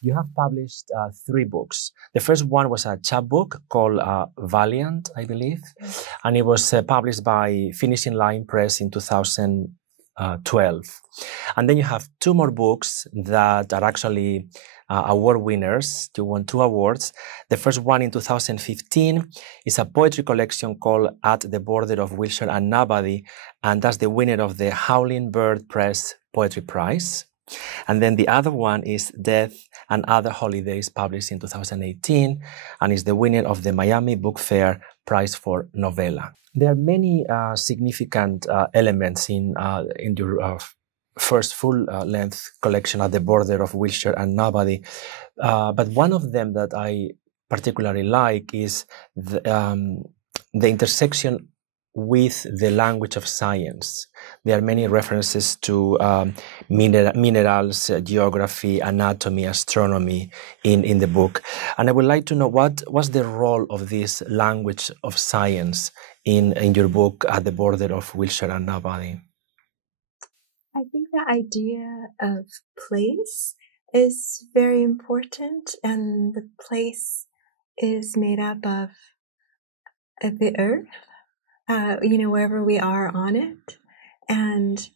You have published 3 books. The first one was a chapbook called Valiant, I believe, and it was published by Finishing Line Press in 2012. And then you have 2 more books that are actually award winners. You won 2 awards. The first one in 2015 is a poetry collection called At the Border of Wilshire and Nobody, and that's the winner of the Howling Bird Press Poetry Prize. And then the other one is Death and Other Holidays, published in 2018, and is the winner of the Miami Book Fair Prize for Novella. There are many significant elements in your first full-length collection, At the Border of Wilshire and Nobody, but one of them that I particularly like is the intersection with the language of science. There are many references to minerals, geography, anatomy, astronomy in the book. And I would like to know what's the role of this language of science in your book, At the Border of Wilshire and Nobody? I think the idea of place is very important, and the place is made up of the earth, wherever we are on it. And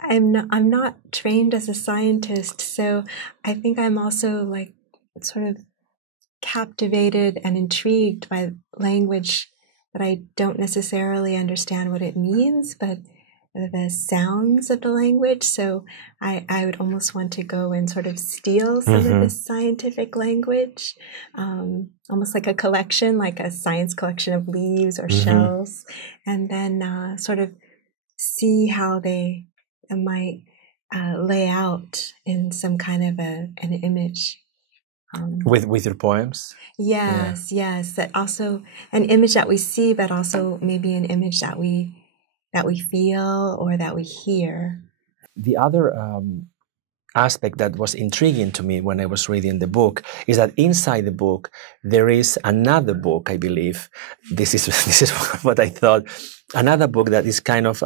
I'm not trained as a scientist, so I think I'm also like sort of captivated and intrigued by language that I don't necessarily understand what it means, but the sounds of the language. So I would almost want to go and sort of steal some of this scientific language, almost like a collection, like a science collection of leaves or shells, and then sort of see how they might lay out in some kind of an image. With your poems? Yes. That also an image that we see, but also maybe an image that we feel or that we hear. The other aspect that was intriguing to me when I was reading the book is that inside the book there is another book, I believe. This is what I thought. Another book that is kind of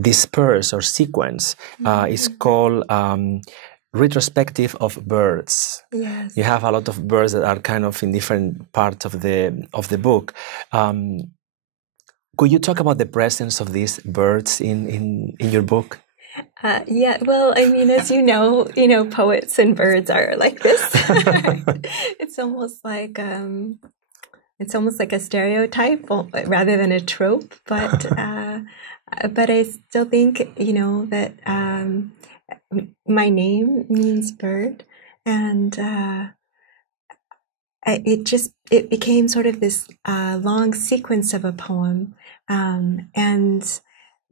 dispersed or sequence. It's called Retrospective of Birds. Yes. You have a lot of birds that are kind of in different parts of the book. Could you talk about the presence of these birds in your book? Yeah, well, I mean, as you know, poets and birds are like this. It's almost like a stereotype rather than a trope. But I still think that my name means bird, and it became sort of this long sequence of a poem, and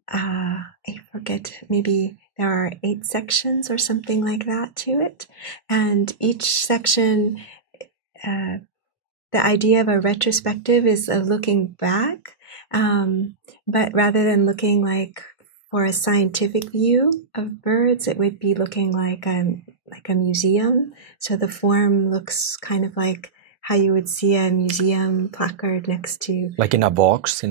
I forget, maybe there are 8 sections or something like that to it, and each section, the idea of a retrospective is a looking back, but rather than looking like for a scientific view of birds, it would be looking like a museum. So the form looks kind of like how you would see a museum placard next to, like in a box,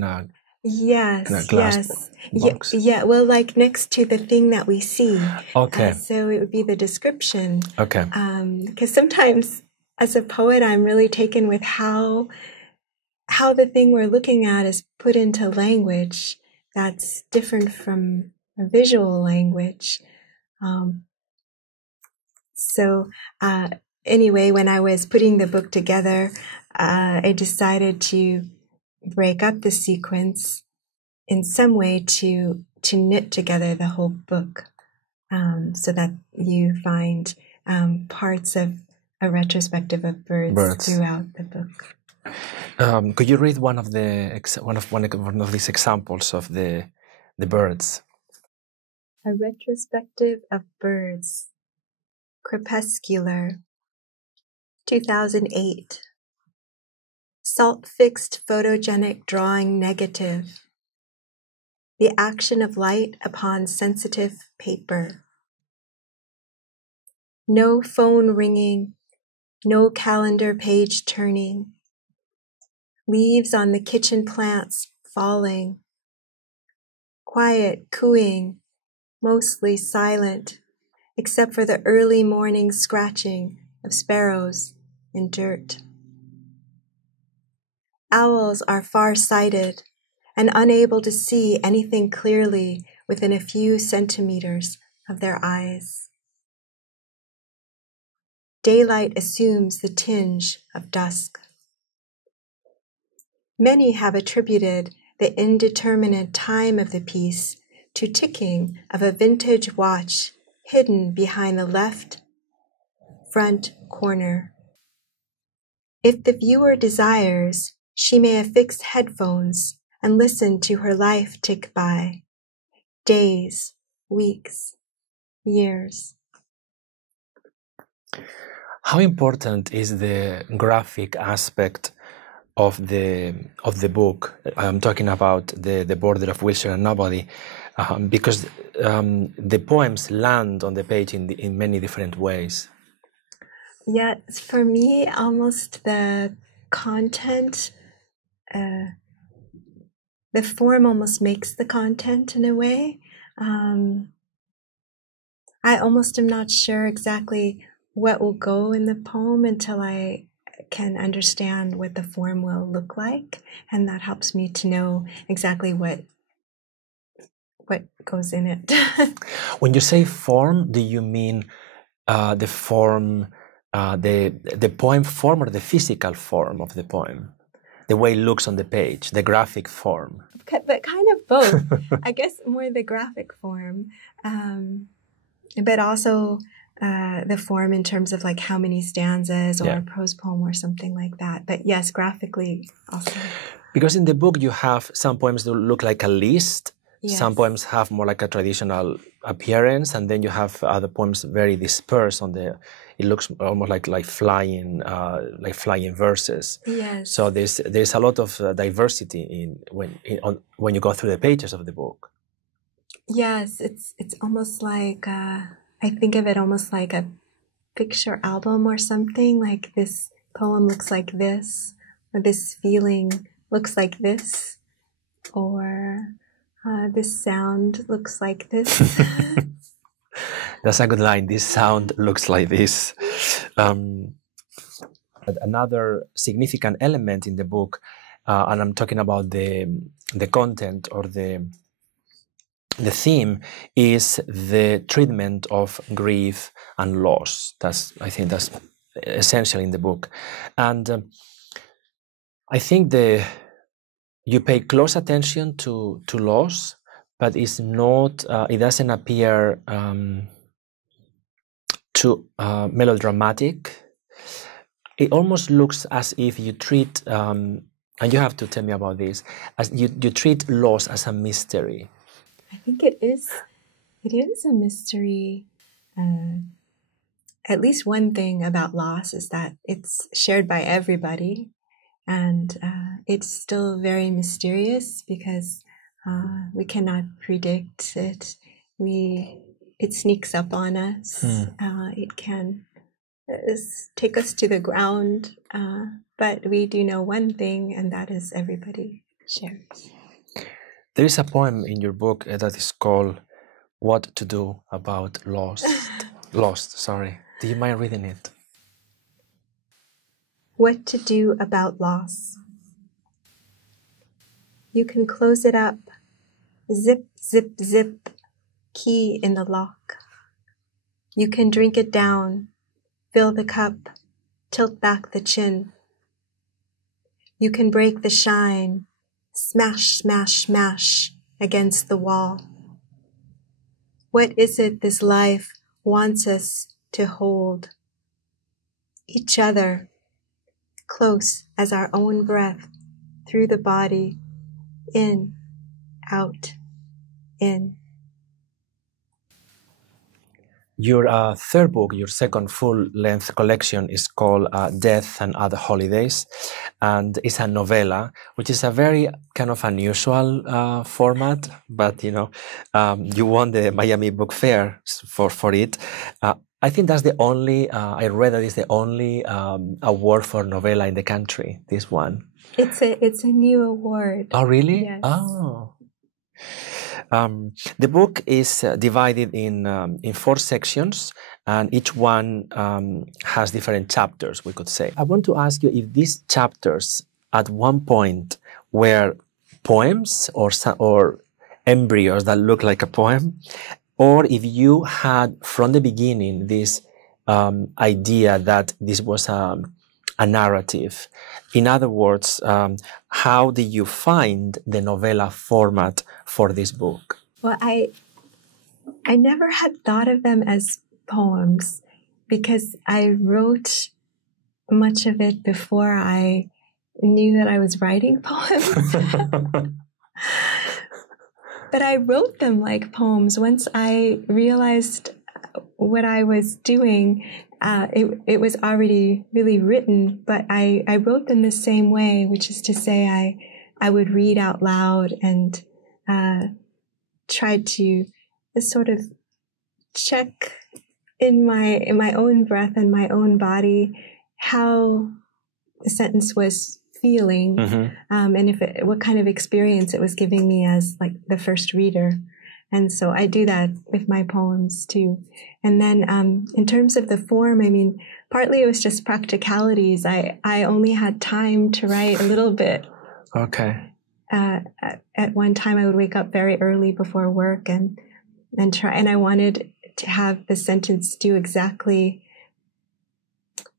Yes, in a glass box. Yeah. Well, like next to the thing that we see. Okay. So it would be the description. Okay. Because sometimes, as a poet, I'm really taken with how the thing we're looking at is put into language that's different from a visual language. Anyway, when I was putting the book together, I decided to break up the sequence in some way to knit together the whole book, so that you find parts of a retrospective of birds throughout the book. Could you read one of these examples of the birds? A retrospective of birds, Crepuscular, 2008. Salt-fixed photogenic drawing negative. The action of light upon sensitive paper. No phone ringing, no calendar page turning. Leaves on the kitchen plants falling. Quiet cooing, mostly silent, except for the early morning scratching of sparrows in dirt. Owls are far-sighted and unable to see anything clearly within a few centimeters of their eyes. Daylight assumes the tinge of dusk. Many have attributed the indeterminate time of the piece to ticking of a vintage watch hidden behind the left front corner. If the viewer desires, she may affix headphones and listen to her life tick by. Days, weeks, years. How important is the graphic aspect of the book? I'm talking about the Border of Wilshire and Nobody, because the poems land on the page in many different ways. Yeah, for me, almost the content, the form almost makes the content in a way. I almost am not sure exactly what will go in the poem until I can understand what the form will look like, and that helps me to know exactly what goes in it. When you say form, do you mean the form, the poem form, or the physical form of the poem? The way it looks on the page, the graphic form? But kind of both. I guess more the graphic form, but also the form in terms of like how many stanzas or a prose poem or something like that. But yes, graphically also. Because in the book you have some poems that look like a list. Yes. Some poems have more like a traditional appearance, and then you have other poems very dispersed on the. It looks almost like flying verses. Yes. So there's a lot of diversity when you go through the pages of the book. Yes, it's almost like I think of it almost like a picture album or something. Like this poem looks like this, or this feeling looks like this, or this sound looks like this. That's a good line. This sound looks like this. Another significant element in the book, and I'm talking about the content or the theme, is the treatment of grief and loss. I think that's essential in the book, and I think you pay close attention to loss, but it's not. It doesn't appear too melodramatic. It almost looks as if you treat, and you have to tell me about this, as you treat loss as a mystery. I think it is a mystery. At least one thing about loss is that it's shared by everybody, and it's still very mysterious because we cannot predict it. It sneaks up on us. It can take us to the ground, but we do know one thing, and that is everybody shares. There is a poem in your book that is called "What to Do About Lost." Sorry. Do you mind reading it? What to do about loss. You can close it up. Zip, zip, zip. Key in the lock. You can drink it down. Fill the cup. Tilt back the chin. You can break the shine. Smash, smash, smash against the wall. What is it this life wants us to hold? Each other, close as our own breath, through the body, in, out, in. Your third book, your second full-length collection, is called Death and Other Holidays, and it's a novella, which is a very kind of unusual format, but you won the Miami Book Fair for it. I think that's the only, I read that it's the only award for novella in the country, this one. It's a new award. Oh, really? Yes. Oh. The book is divided in 4 sections, and each one has different chapters, we could say. I want to ask you if these chapters at one point were poems or embryos that look like a poem, or if you had from the beginning this idea that this was a narrative. In other words, how did you find the novella format for this book? Well, I never had thought of them as poems because I wrote much of it before I knew that I was writing poems. But I wrote them like poems. Once I realized what I was doing, it was already really written, but I wrote them the same way, which is to say I would read out loud and try to sort of check in my own breath and my own body how the sentence was feeling, and what kind of experience it was giving me as like the first reader. And so I do that with my poems too. And then in terms of the form, I mean, partly it was just practicalities. I only had time to write a little bit. Okay. At one time, I would wake up very early before work and try. And I wanted to have the sentence do exactly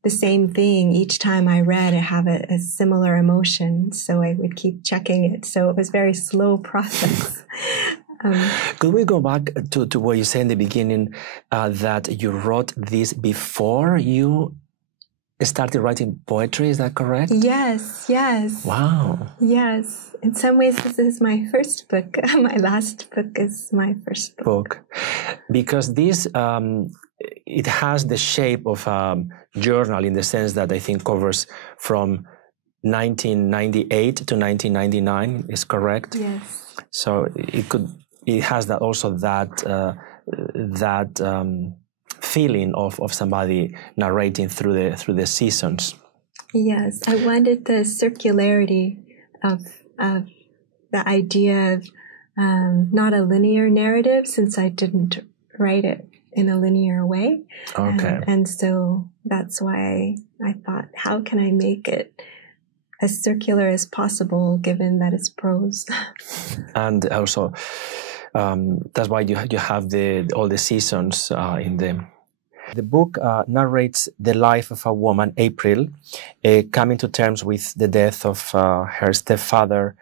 the same thing each time I read. I have a similar emotion, so I would keep checking it. So it was a very slow process. Could we go back to what you said in the beginning, that you wrote this before you started writing poetry? Is that correct? Yes, yes. Wow. Yes. In some ways, this is my first book. My last book is my first book. Because this, it has the shape of a journal in the sense that I think covers from 1998 to 1999, is correct? Yes. So it has that also that feeling of somebody narrating through the seasons. Yes, I wanted the circularity of the idea of not a linear narrative, since I didn't write it in a linear way. Okay. And so that's why I thought, how can I make it as circular as possible, given that it's prose? And also, that's why you have all the seasons in them. The book narrates the life of a woman, April, coming to terms with the death of her stepfather,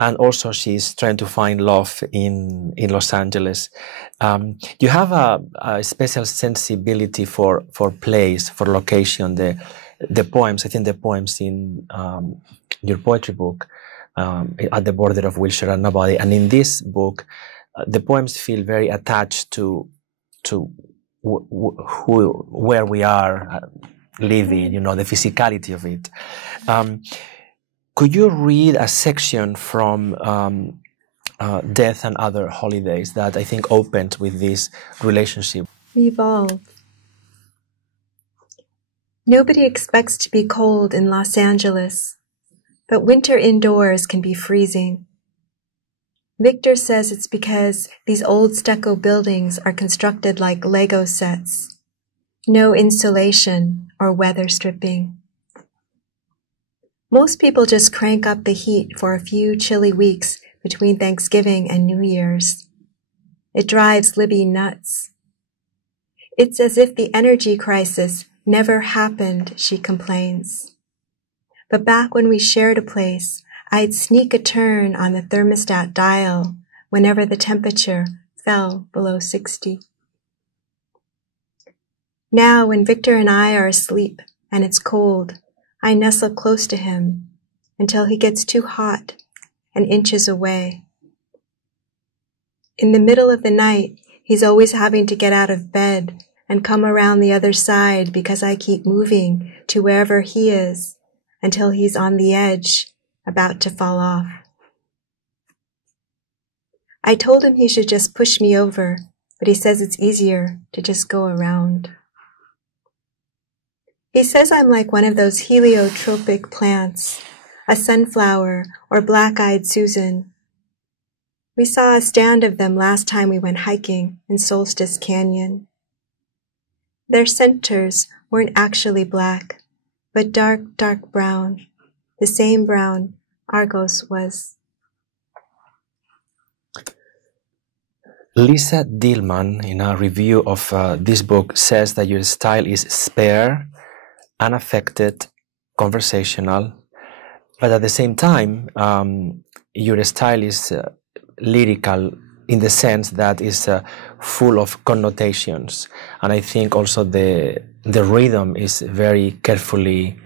and also she's trying to find love in Los Angeles. You have a special sensibility for place, for location. The poems, I think the poems in your poetry book, At the Border of Wilshire and Nobody, and in this book, the poems feel very attached to where we are living, the physicality of it. Could you read a section from Death and Other Holidays that I think opened with this relationship? Revolve. Nobody expects to be cold in Los Angeles, but winter indoors can be freezing. Victor says it's because these old stucco buildings are constructed like Lego sets. No insulation or weather stripping. Most people just crank up the heat for a few chilly weeks between Thanksgiving and New Year's. It drives Libby nuts. It's as if the energy crisis never happened, she complains. But back when we shared a place, I'd sneak a turn on the thermostat dial whenever the temperature fell below 60. Now, when Victor and I are asleep and it's cold, I nestle close to him until he gets too hot and inches away. In the middle of the night, he's always having to get out of bed and come around the other side because I keep moving to wherever he is until he's on the edge, about to fall off. I told him he should just push me over, but he says it's easier to just go around. He says I'm like one of those heliotropic plants, a sunflower or black-eyed Susan. We saw a stand of them last time we went hiking in Solstice Canyon. Their centers weren't actually black, but dark, dark brown, the same brown Argos was. Lisa Dillman, in a review of this book, says that your style is spare, unaffected, conversational, but at the same time, your style is lyrical in the sense that it's full of connotations. And I think also the rhythm is very carefully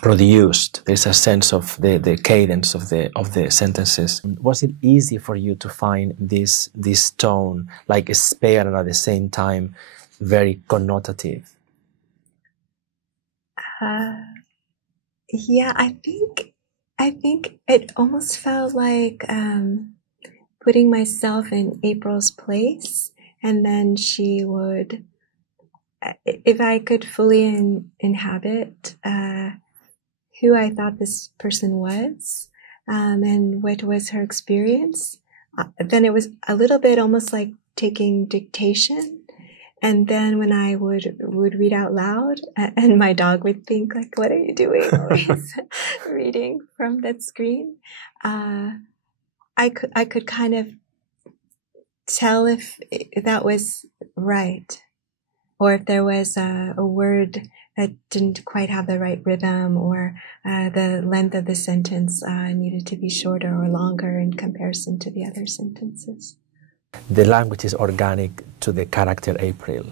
produced. There's a sense of the cadence of the sentences. Was it easy for you to find this tone, like spare and at the same time very connotative? Yeah, I think it almost felt like putting myself in April's place, and then she would, if I could fully inhabit who I thought this person was, and what was her experience, then it was a little bit almost like taking dictation. And then when I would read out loud, and my dog would think, like, what are you doing always reading from that screen? I could kind of tell if that was right, or if there was a word that didn't quite have the right rhythm, or the length of the sentence needed to be shorter or longer in comparison to the other sentences. The language is organic to the character April.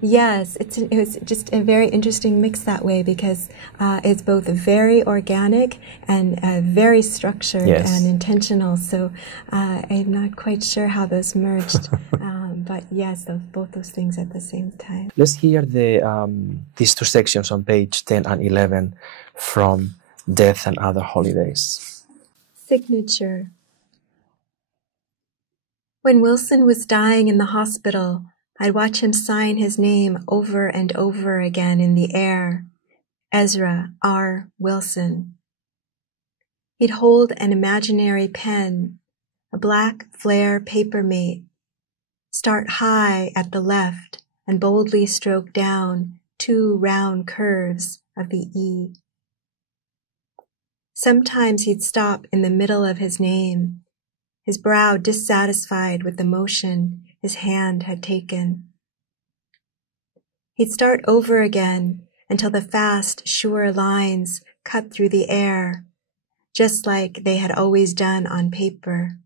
Yes, it was just a very interesting mix that way, because it's both very organic and very structured and intentional. So I'm not quite sure how those merged, but yes, both those things at the same time. Let's hear these two sections on page 10 and 11 from Death and Other Holidays. Signature. When Wilson was dying in the hospital, I'd watch him sign his name over and over again in the air. Ezra R. Wilson. He'd hold an imaginary pen, a black flare papermate, start high at the left and boldly stroke down 2 round curves of the E. Sometimes he'd stop in the middle of his name, his brow dissatisfied with the motion his hand had taken. He'd start over again until the fast, sure lines cut through the air, just like they had always done on paper.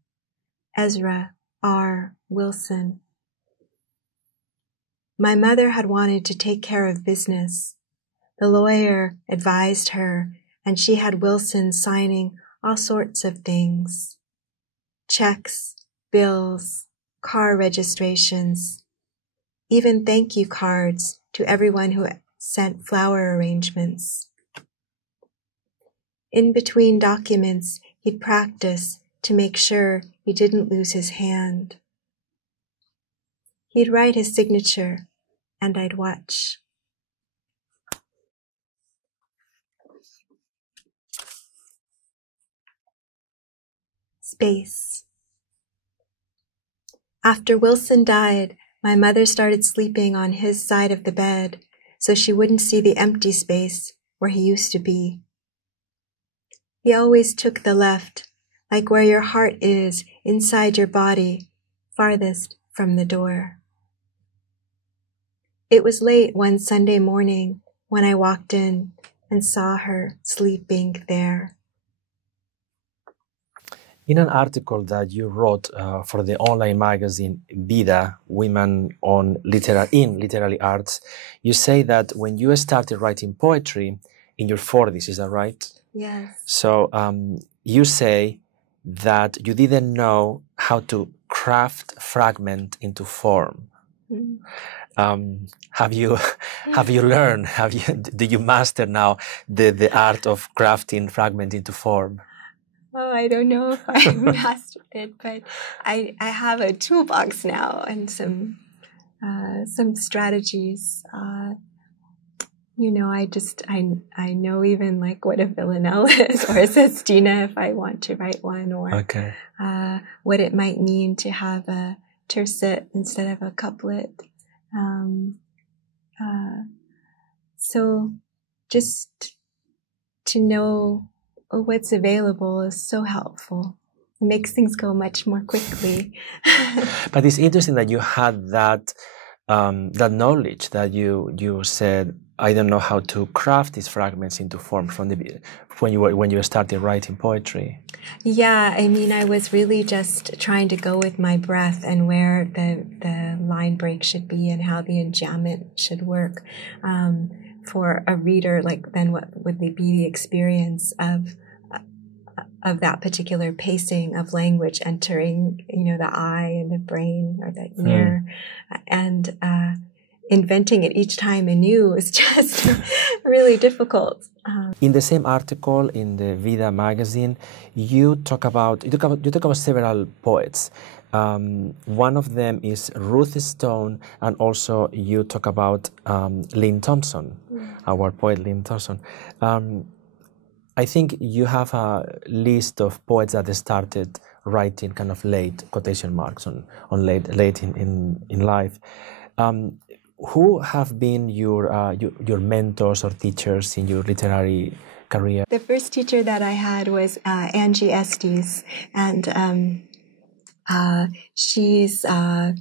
Ezra R. Wilson. My mother had wanted to take care of business. The lawyer advised her, and she had Wilson signing all sorts of things. Checks, bills, car registrations, even thank you cards to everyone who sent flower arrangements. In between documents, he'd practice to make sure he didn't lose his hand. He'd write his signature, and I'd watch. Space. After Wilson died, my mother started sleeping on his side of the bed so she wouldn't see the empty space where he used to be. He always took the left, like where your heart is inside your body, farthest from the door. It was late one Sunday morning when I walked in and saw her sleeping there. In an article that you wrote for the online magazine Vida, Women in Literary Arts, you say that when you started writing poetry in your 40s, is that right? Yes. So you say that you didn't know how to craft fragment into form. Have you learned? Do you master now the art of crafting fragment into form? Oh, I don't know if I mastered it, but I have a toolbox now and some strategies. I know even like what a villanelle is, or a sestina if I want to write one, or Okay. what it might mean to have a tercet instead of a couplet. So just to know what's available is so helpful. It makes things go much more quickly. But it's interesting that you had that that knowledge, that you said, I don't know how to craft these fragments into form from when you started writing poetry. Yeah, I mean, I was really just trying to go with my breath and where the line break should be and how the enjambment should work. For a reader, like then what would be the experience of that particular pacing of language entering, the eye and the brain or the ear, and inventing it each time anew is just really difficult. In the same article in the Vida magazine, you talk about several poets. One of them is Ruth Stone, and also you talk about Lynne Thompson, our poet Lynne Thompson. I think you have a list of poets that started writing kind of late, quotation marks on late in life. Who have been your mentors or teachers in your literary career? The first teacher that I had was Angie Estes, and she's a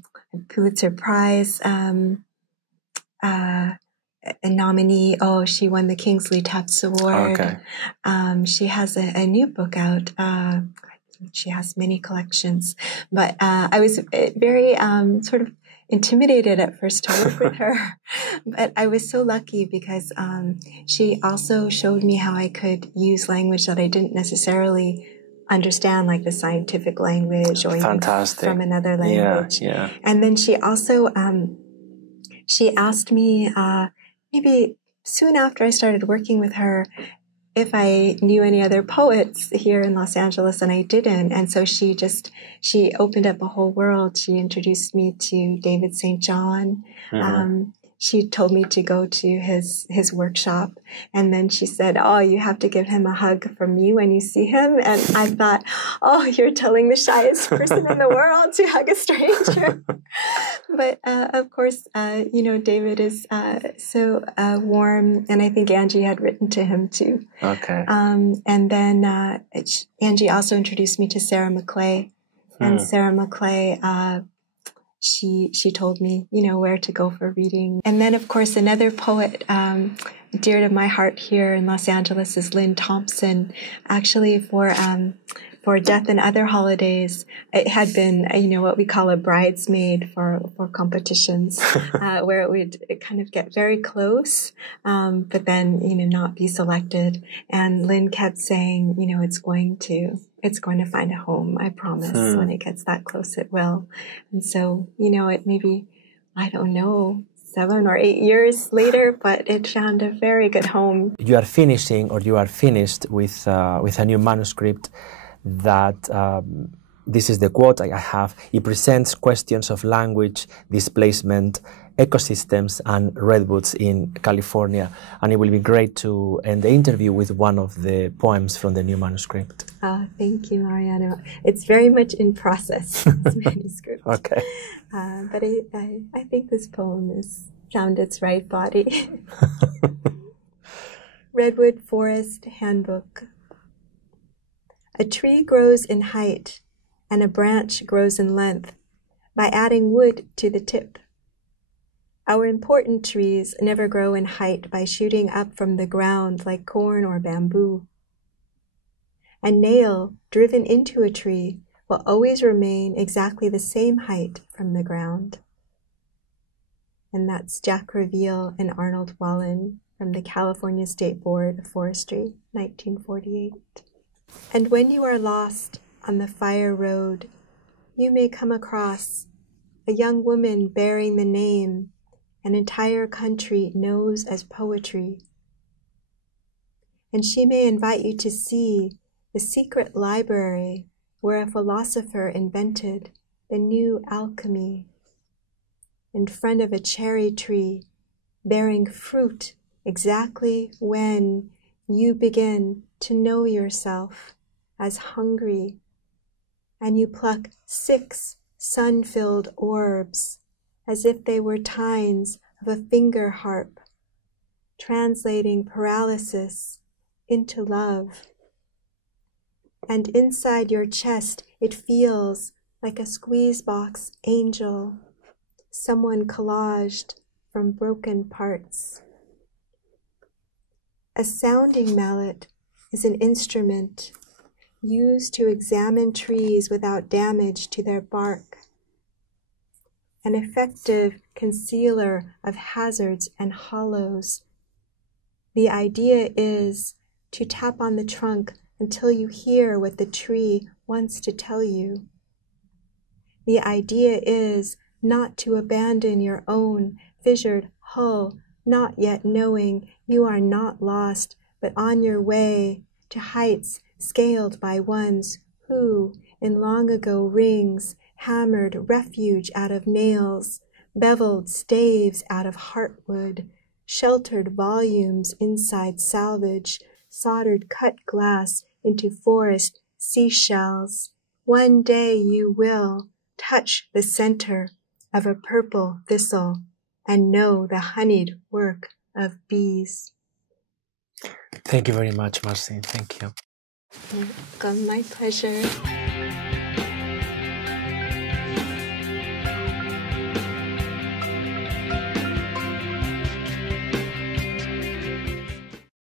Pulitzer Prize a nominee. Oh, she won the Kingsley Tufts Award. Okay. She has a new book out. She has many collections, but I was very sort of intimidated at first to work with her, but I was so lucky because she also showed me how I could use language that I didn't necessarily understand, like the scientific language or even from another language. Yeah. And then she also she asked me maybe soon after I started working with her if I knew any other poets here in Los Angeles, and I didn't. And so she opened up a whole world. She introduced me to David St. John. She told me to go to his workshop. And then she said, oh, you have to give him a hug from me when you see him. And I thought, oh, you're telling the shyest person in the world to hug a stranger. But of course, David is so warm. And I think Angie had written to him too. Okay. And then Angie also introduced me to Sarah McClay. And Sarah McClay, she told me, where to go for reading. And then, of course, another poet dear to my heart here in Los Angeles is Lynne Thompson. Actually, for Death and Other Holidays, it had been, what we call a bridesmaid for competitions, where it would kind of get very close, but then, not be selected. And Lynn kept saying, it's going to find a home. I promise. When it gets that close, it will. And so, it maybe, I don't know, 7 or 8 years later, but it found a very good home. You are finished with a new manuscript that, this is the quote I have, it presents questions of language, displacement, ecosystems, and redwoods in California. And it will be great to end the interview with one of the poems from the new manuscript. Thank you, Mariano. It's very much in process, this manuscript. Okay. But I think this poem has found its right body. Redwood Forest Handbook. A tree grows in height, and a branch grows in length by adding wood to the tip. Our important trees never grow in height by shooting up from the ground like corn or bamboo. A nail driven into a tree will always remain exactly the same height from the ground. And that's Jack Reveal and Arnold Wallen from the California State Board of Forestry, 1948. And when you are lost on the fire road, you may come across a young woman bearing the name an entire country knows as poetry. And she may invite you to see the secret library where a philosopher invented the new alchemy. In front of a cherry tree bearing fruit exactly when you begin to know yourself as hungry, and you pluck 6 sun-filled orbs as if they were tines of a finger harp, translating paralysis into love. And inside your chest it feels like a squeeze-box angel, someone collaged from broken parts. A sounding mallet is an instrument used to examine trees without damage to their bark, an effective concealer of hazards and hollows. The idea is to tap on the trunk until you hear what the tree wants to tell you. The idea is not to abandon your own fissured hull, not yet knowing you are not lost, but on your way to heights scaled by ones who, in long ago rings, hammered refuge out of nails, beveled staves out of heartwood, sheltered volumes inside salvage, soldered cut glass into forest seashells. One day you will touch the center of a purple thistle and know the honeyed work of bees. Thank you very much, Marci. Thank you. You're welcome. My pleasure.